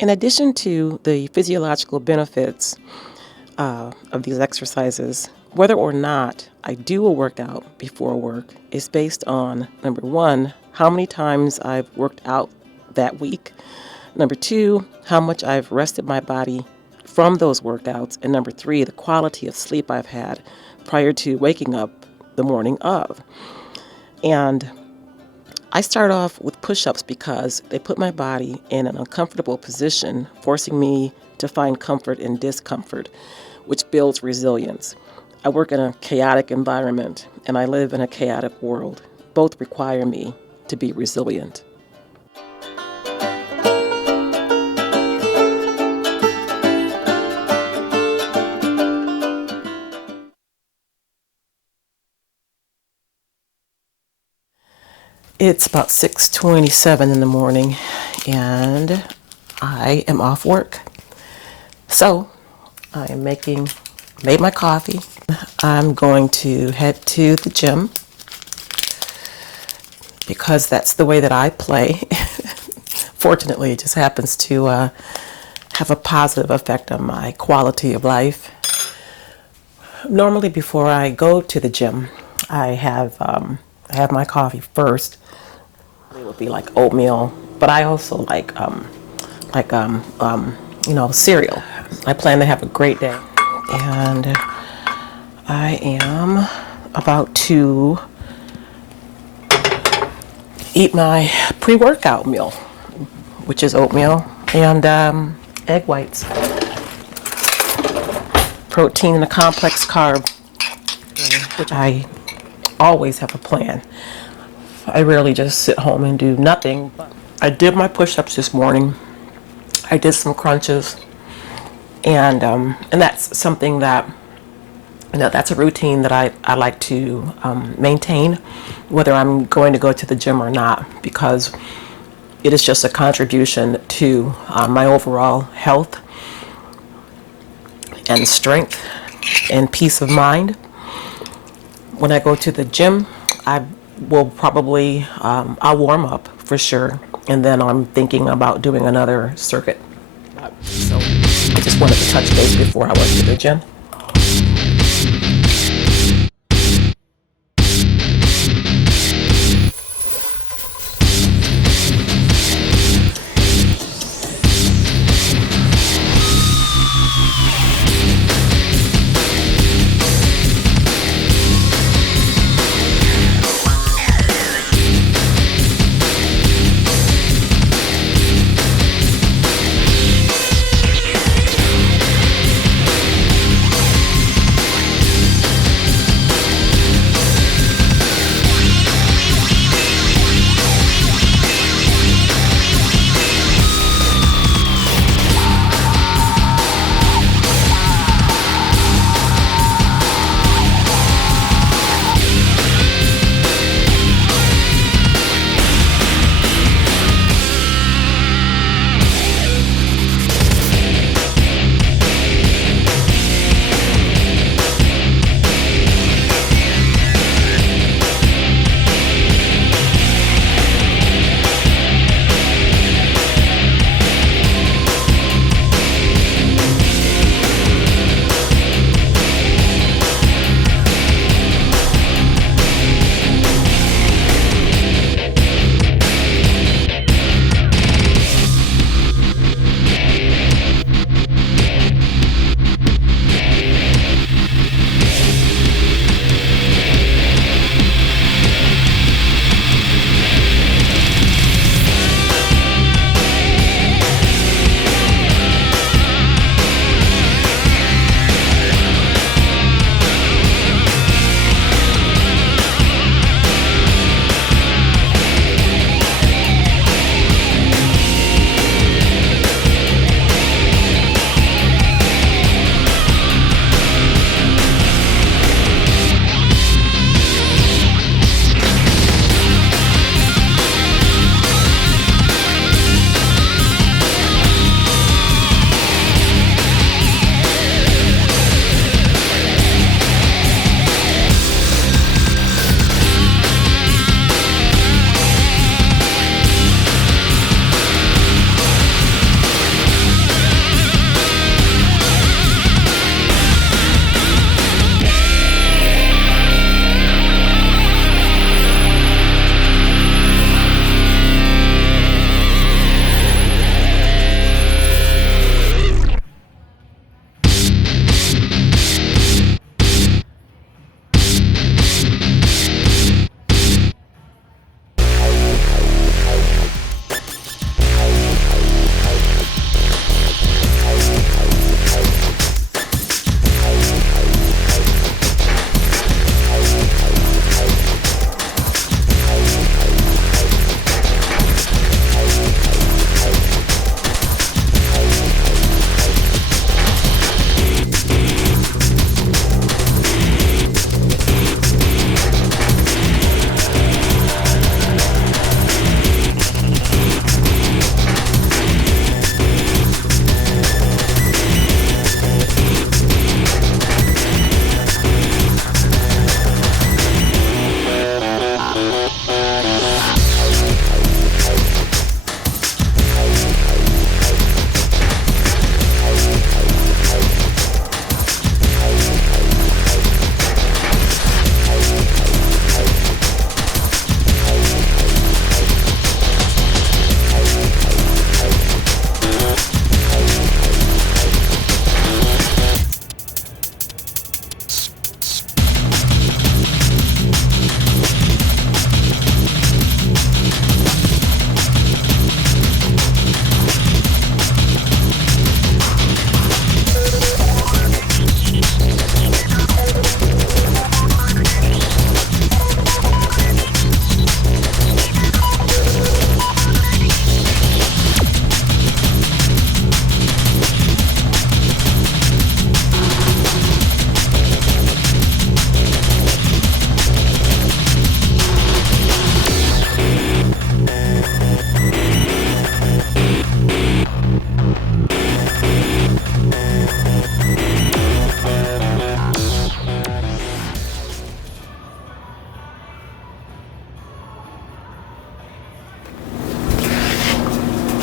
In addition to the physiological benefits of these exercises, whether or not I do a workout before work is based on, number one, how many times I've worked out that week. Number two, how much I've rested my body from those workouts. And number three, the quality of sleep I've had prior to waking up the morning of. And I start off with push-ups because they put my body in an uncomfortable position, forcing me to find comfort in discomfort, which builds resilience. I work in a chaotic environment, and I live in a chaotic world. Both require me to be resilient. It's about 6:27 in the morning, and I am off work. So I am made my coffee. I'm going to head to the gym because that's the way that I play. Fortunately, it just happens to have a positive effect on my quality of life. Normally, before I go to the gym, I have my coffee first. It would be like oatmeal, but I also like cereal. I plan to have a great day, and I am about to eat my pre-workout meal, which is oatmeal and egg whites, protein and a complex carb, which I always have a plan. I rarely just sit home and do nothing. I did my push-ups this morning. I did some crunches, and that's something that, that's a routine that I like to maintain, whether I'm going to go to the gym or not, because it is just a contribution to my overall health and strength and peace of mind. When I go to the gym, I will probably, I'll warm up for sure, and then I'm thinking about doing another circuit. So I just wanted to touch base before I went to the gym.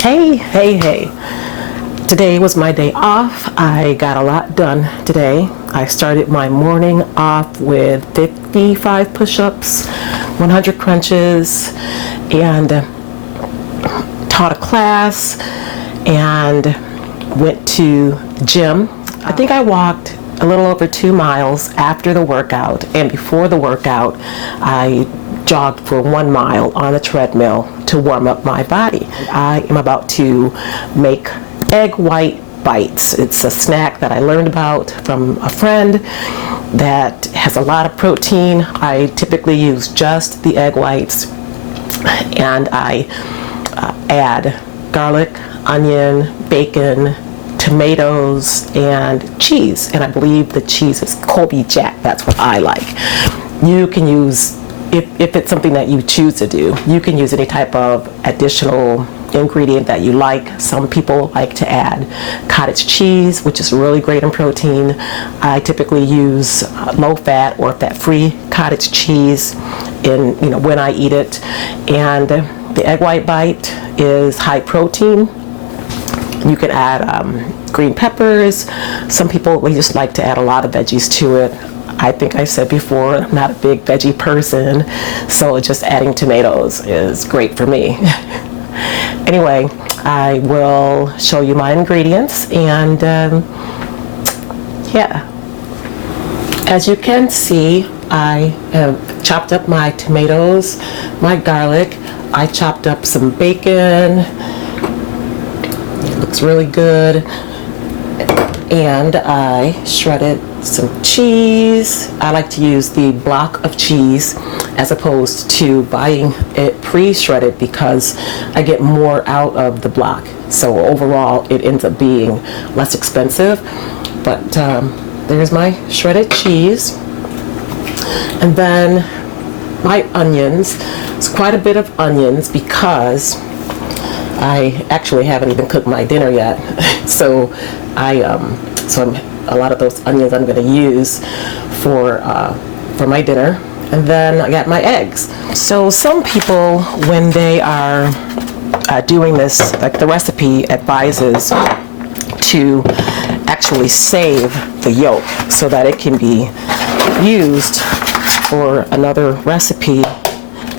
Hey. Today was my day off. I got a lot done today. I started my morning off with 55 push-ups, 100 crunches, and taught a class and went to the gym. I think I walked a little over 2 miles after the workout, and before the workout, I jogged for 1 mile on the treadmill to warm up my body. I am about to make egg white bites. It's a snack that I learned about from a friend that has a lot of protein. I typically use just the egg whites, and I add garlic, onion, bacon, tomatoes, and cheese. And I believe the cheese is Colby Jack. That's what I like. You can use, if it's something that you choose to do, you can use any type of additional ingredient that you like. Some people like to add cottage cheese, which is really great in protein. I typically use low-fat or fat-free cottage cheese when I eat it. And the egg white bite is high protein. You can add green peppers. Some people just like to add a lot of veggies to it. I think I said before, I'm not a big veggie person, so just adding tomatoes is great for me. Anyway, I will show you my ingredients, and yeah. As you can see, I have chopped up my tomatoes, my garlic. I chopped up some bacon. It looks really good. And I shredded some cheese. I like to use the block of cheese as opposed to buying it pre-shredded because I get more out of the block. So overall, it ends up being less expensive. But there's my shredded cheese. And then my onions. It's quite a bit of onions because I actually haven't even cooked my dinner yet. So a lot of those onions I'm going to use for my dinner. And then I got my eggs. So some people, when they are doing this, like the recipe advises to actually save the yolk so that it can be used for another recipe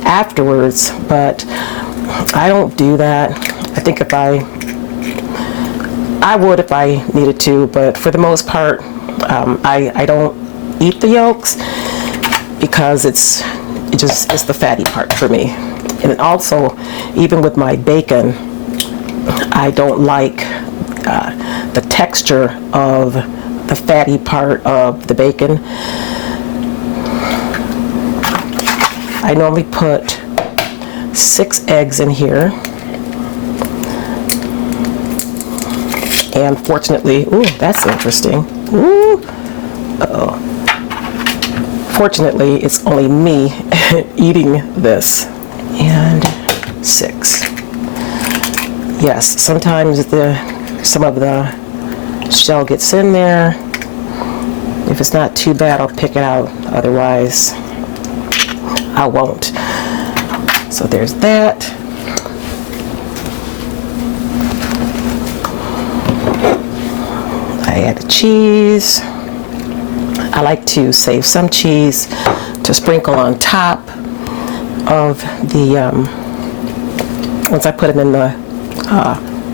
afterwards, but I don't do that. I think I would if I needed to, but for the most part, I don't eat the yolks because it's the fatty part for me. And also, even with my bacon, I don't like the texture of the fatty part of the bacon. I normally put 6 eggs in here. And fortunately, ooh, that's interesting. Ooh, uh-oh. Fortunately, it's only me eating this. And 6. Yes, sometimes some of the shell gets in there. If it's not too bad, I'll pick it out. Otherwise, I won't. So there's that. I add the cheese. I like to save some cheese to sprinkle on top of the, once I put it in the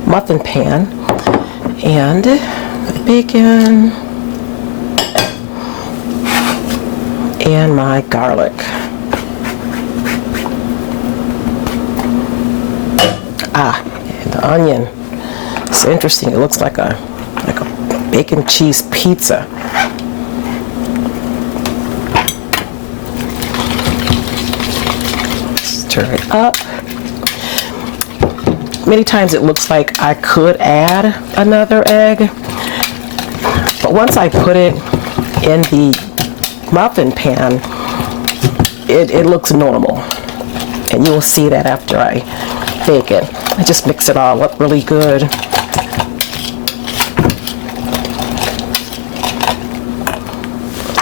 muffin pan. And the bacon and my garlic. And the onion. It's interesting. It looks like a bacon cheese pizza. Stir it up. Many times it looks like I could add another egg, but once I put it in the muffin pan, it looks normal, and you'll see that after I bake it. I just mix it all up really good.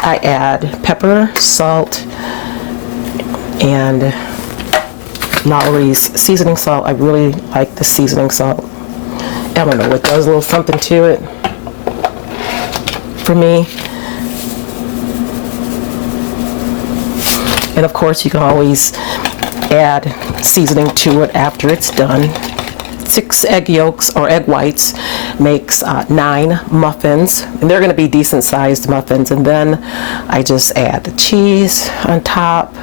I add pepper, salt, and Lowry's seasoning salt. I really like the seasoning salt. I don't know, it does a little something to it for me. And of course, you can always add seasoning to it after it's done. 6 egg yolks or egg whites makes 9 muffins, and they're going to be decent sized muffins. And then I just add the cheese on top.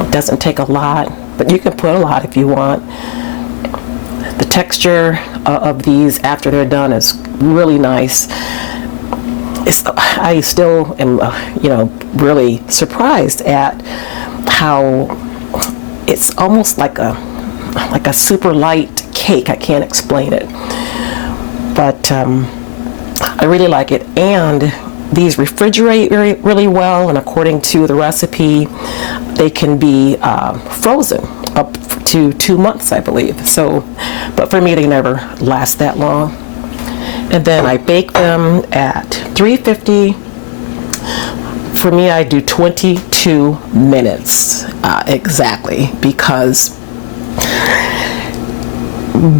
It doesn't take a lot, but you can put a lot if you want. The texture of these after they're done is really nice. I still am, really surprised at how it's almost like a super light cake. I can't explain it, but I really like it. And these refrigerate really well, and according to the recipe, they can be frozen up to 2 months, I believe. So, but for me, they never last that long. And then I bake them at 350. For me, I do 22 minutes exactly, because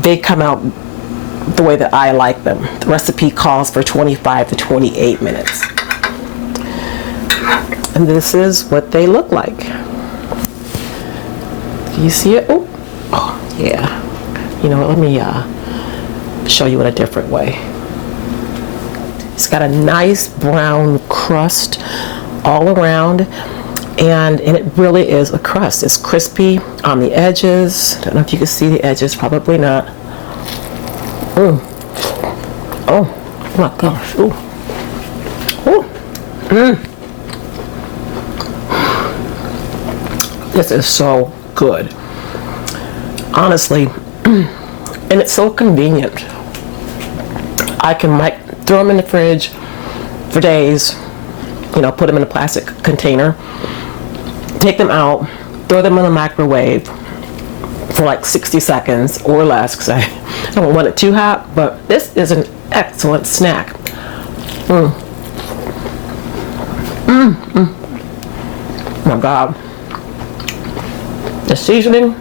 they come out the way that I like them. The recipe calls for 25 to 28 minutes. And this is what they look like. Can you see it? Oh, yeah. Let me show you in a different way. It's got a nice brown crust all around, and it really is a crust. It's crispy on the edges. Don't know if you can see the edges, probably not. Oh my gosh. Ooh. This is so good, honestly. And it's so convenient. I can throw them in the fridge for days, put them in a plastic container, take them out, throw them in the microwave for like 60 seconds or less, because I don't want it too hot. But this is an excellent snack. Oh my God. The seasoning,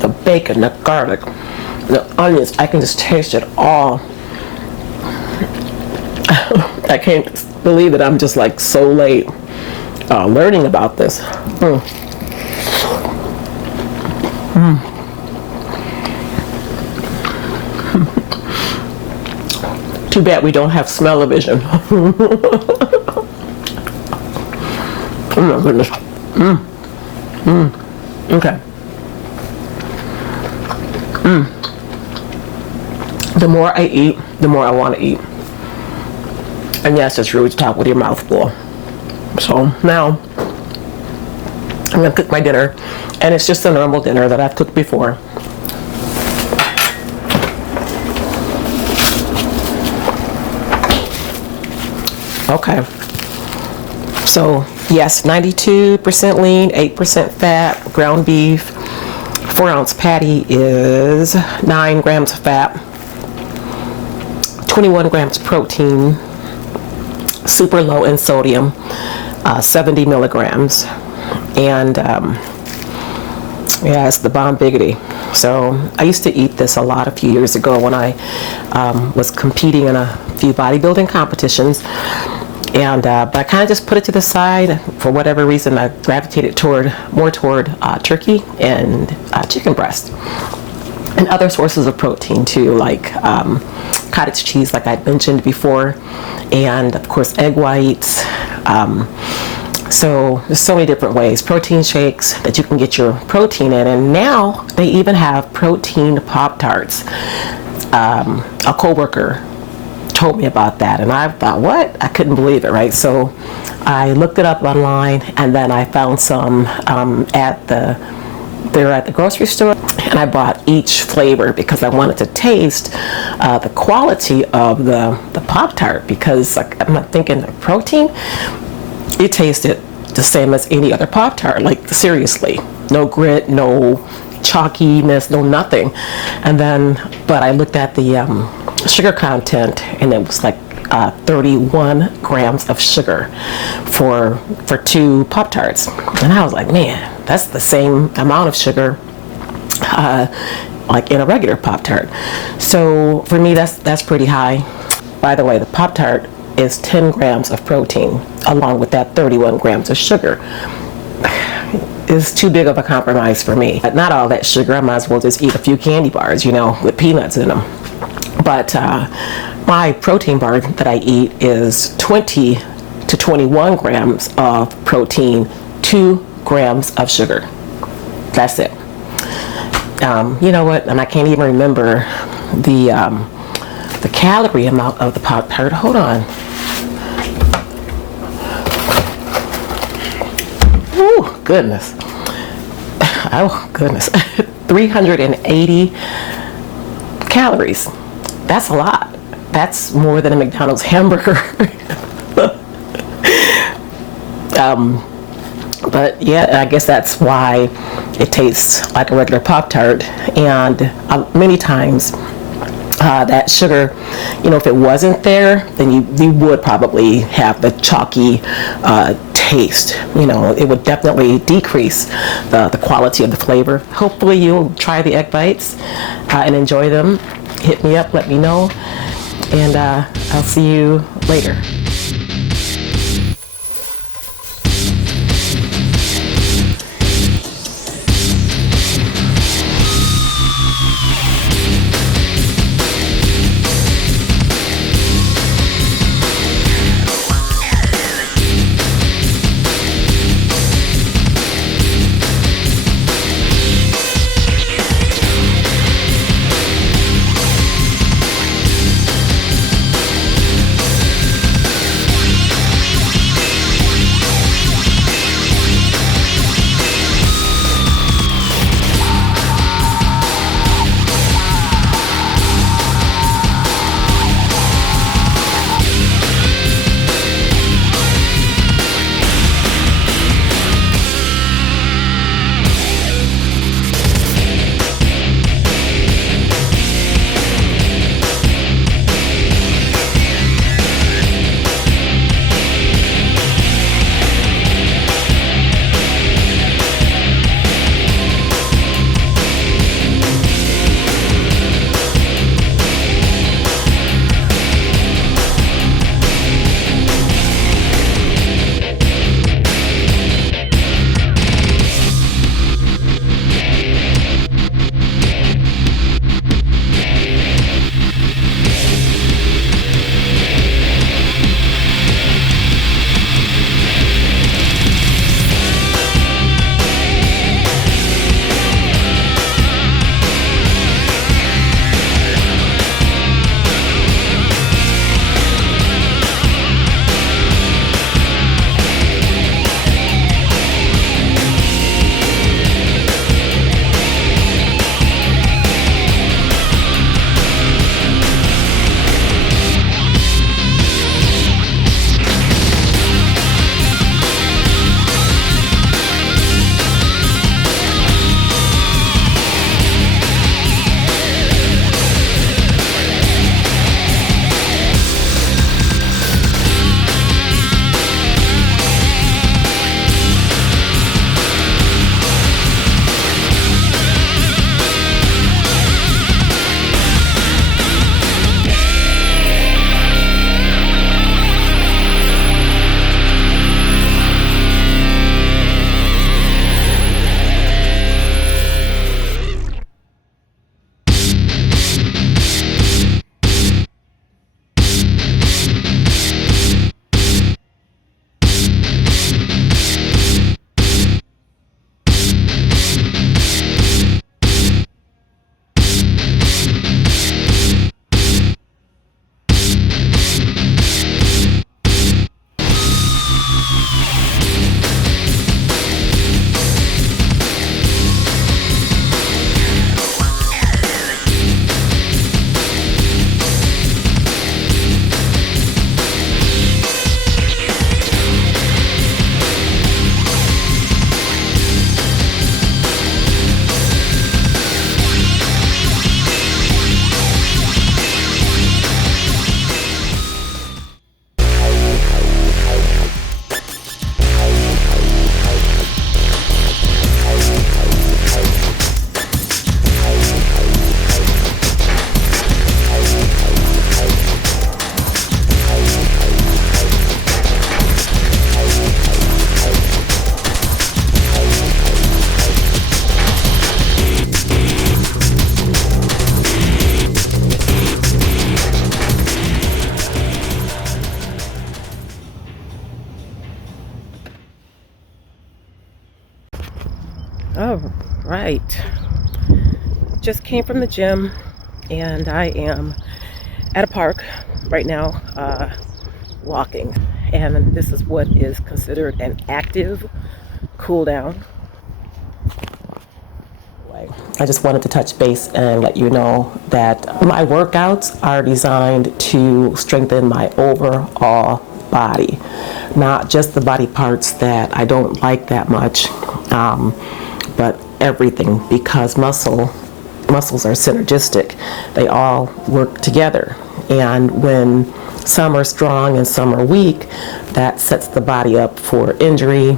the bacon, the garlic, the onions, I can just taste it all. I can't believe that I'm just like so late learning about this. Too bad we don't have smell-o-vision. Oh my goodness. Okay. The more I eat, the more I want to eat. And yes, it's rude to talk with your mouth full. So now I'm going to cook my dinner, and it's just a normal dinner that I've cooked before. Okay. So yes, 92% lean, 8% fat, ground beef. 4-ounce patty is 9 grams of fat, 21 grams protein, super low in sodium, 70 milligrams. And yeah, it's the bomb biggity. So I used to eat this a lot a few years ago when I was competing in a few bodybuilding competitions. And but I kind of just put it to the side. For whatever reason, I gravitated more toward turkey and chicken breast, and other sources of protein too, like cottage cheese, like I'd mentioned before, and of course egg whites. So there's so many different ways. Protein shakes that you can get your protein in, and now they even have protein Pop-Tarts. A coworker told me about that, and I thought, what? I couldn't believe it, right? So I looked it up online, and then I found some they were at the grocery store, and I bought each flavor because I wanted to taste the quality of the Pop-Tart, because I'm not thinking of protein. It tasted the same as any other Pop-Tart, like seriously, no grit, no chalkiness, no nothing. And then, but I looked at the sugar content, and it was like 31 grams of sugar for 2 Pop-Tarts. And I was like, man, that's the same amount of sugar like in a regular Pop-Tart. So for me, that's pretty high. By the way, the Pop-Tart is 10 grams of protein along with that 31 grams of sugar. Is too big of a compromise for me. Not all that sugar, I might as well just eat a few candy bars, with peanuts in them. But my protein bar that I eat is 20 to 21 grams of protein, 2 grams of sugar. That's it. You know what? And I can't even remember the calorie amount of the Pop-Tart. Hold on. Oh, goodness. Oh, goodness. 380 calories. That's a lot. That's more than a McDonald's hamburger. But yeah, I guess that's why it tastes like a regular Pop-Tart. And many times that sugar, if it wasn't there, then you would probably have the chalky taste. It would definitely decrease the quality of the flavor. Hopefully you'll try the egg bites and enjoy them. Hit me up, let me know, and I'll see you later. All right. Just came from the gym and I am at a park right now, walking. And this is what is considered an active cool down. I just wanted to touch base and let you know that my workouts are designed to strengthen my overall body, not just the body parts that I don't like that much, but everything, because muscles are synergistic. They all work together. And when some are strong and some are weak, that sets the body up for injury,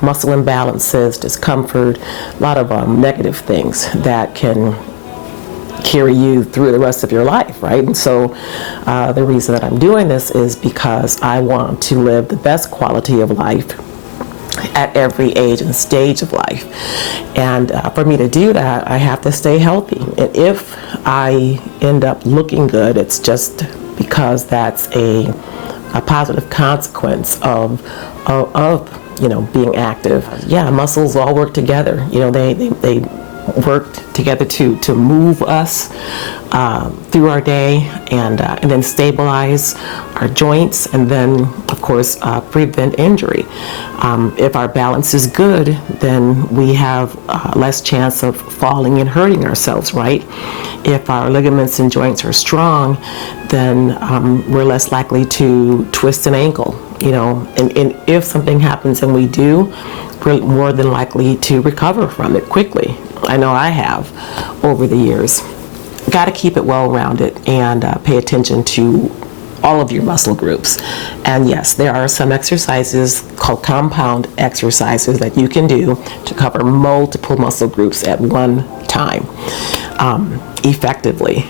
muscle imbalances, discomfort, a lot of negative things that can carry you through the rest of your life, right? And so the reason that I'm doing this is because I want to live the best quality of life at every age and stage of life. And for me to do that, I have to stay healthy. And if I end up looking good, it's just because that's a positive consequence of being active. Yeah, muscles all work together. They work together to move us through our day, and then stabilize our joints, and then of course prevent injury. If our balance is good, then we have less chance of falling and hurting ourselves, right? If our ligaments and joints are strong, then we're less likely to twist an ankle, and if something happens and we do, we're more than likely to recover from it quickly. I know I have over the years. Got to keep it well-rounded and pay attention to all of your muscle groups. And yes, there are some exercises called compound exercises that you can do to cover multiple muscle groups at one time effectively.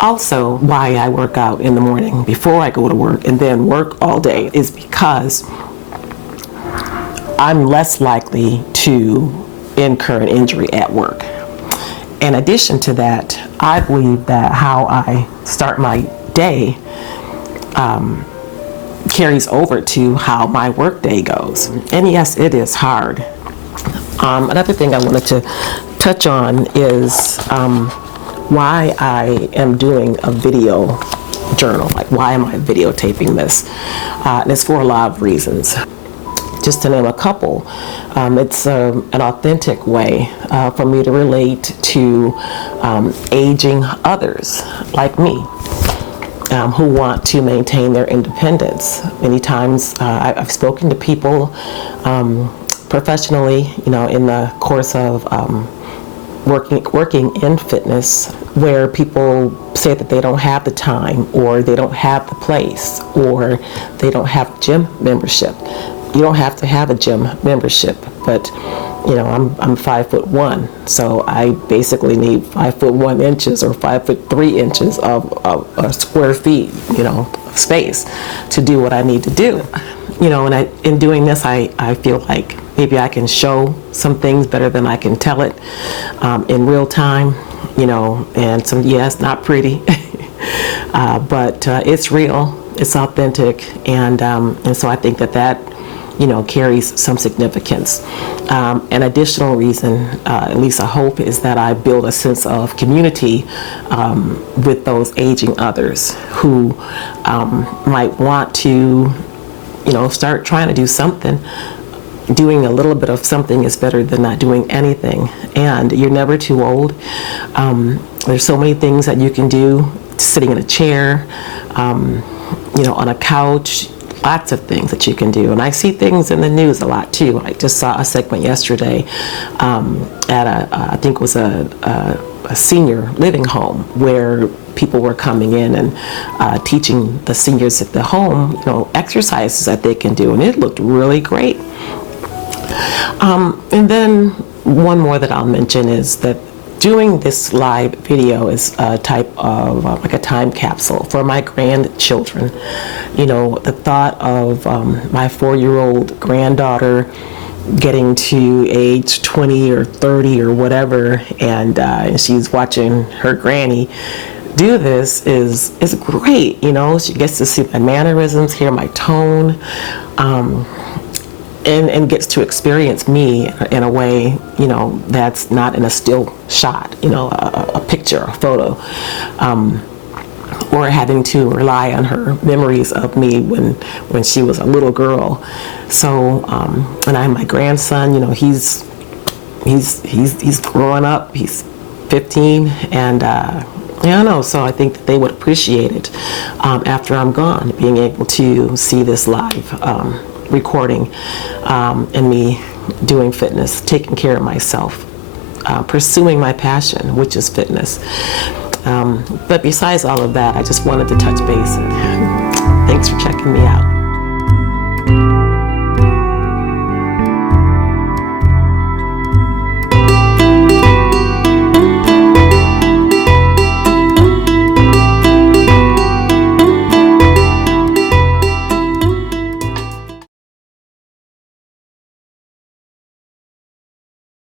Also, why I work out in the morning before I go to work and then work all day is because I'm less likely to incur an injury at work. In addition to that, I believe that how I start my day carries over to how my work day goes. And yes, it is hard. Another thing I wanted to touch on is why I am doing a video journal. Like, why am I videotaping this? And it's for a lot of reasons. Just to name a couple, it's an authentic way for me to relate to aging others like me, who want to maintain their independence. Many times I've spoken to people professionally, in the course of working in fitness, where people say that they don't have the time, or they don't have the place, or they don't have gym membership. You don't have to have a gym membership, but I'm 5'1", so I basically need 5'1" inches or 5'3" inches of square feet, of space to do what I need to do. And in doing this, I feel like maybe I can show some things better than I can tell it in real time, and it's not pretty, but it's real, it's authentic, and so I think that carries some significance. An additional reason, at least I hope, is that I build a sense of community with those aging others who might want to, start trying to do something. Doing a little bit of something is better than not doing anything. And you're never too old. There's so many things that you can do, sitting in a chair, on a couch. Lots of things that you can do. And I see things in the news a lot too. I just saw a segment yesterday at I think it was a senior living home, where people were coming in and teaching the seniors at the home, exercises that they can do. And it looked really great. And then one more that I'll mention is that doing this live video is a type of like a time capsule for my grandchildren. The thought of my 4-year-old granddaughter getting to age 20 or 30 or whatever, and she's watching her granny do this is great. She gets to see my mannerisms, hear my tone, and gets to experience me in a way, that's not in a still shot, a picture, a photo, or having to rely on her memories of me when she was a little girl. So, and I have my grandson, he's growing up. He's 15, and I don't know. So I think that they would appreciate it after I'm gone, being able to see this live recording and me doing fitness, taking care of myself, pursuing my passion, which is fitness. But besides all of that, I just wanted to touch base. And thanks for checking me out.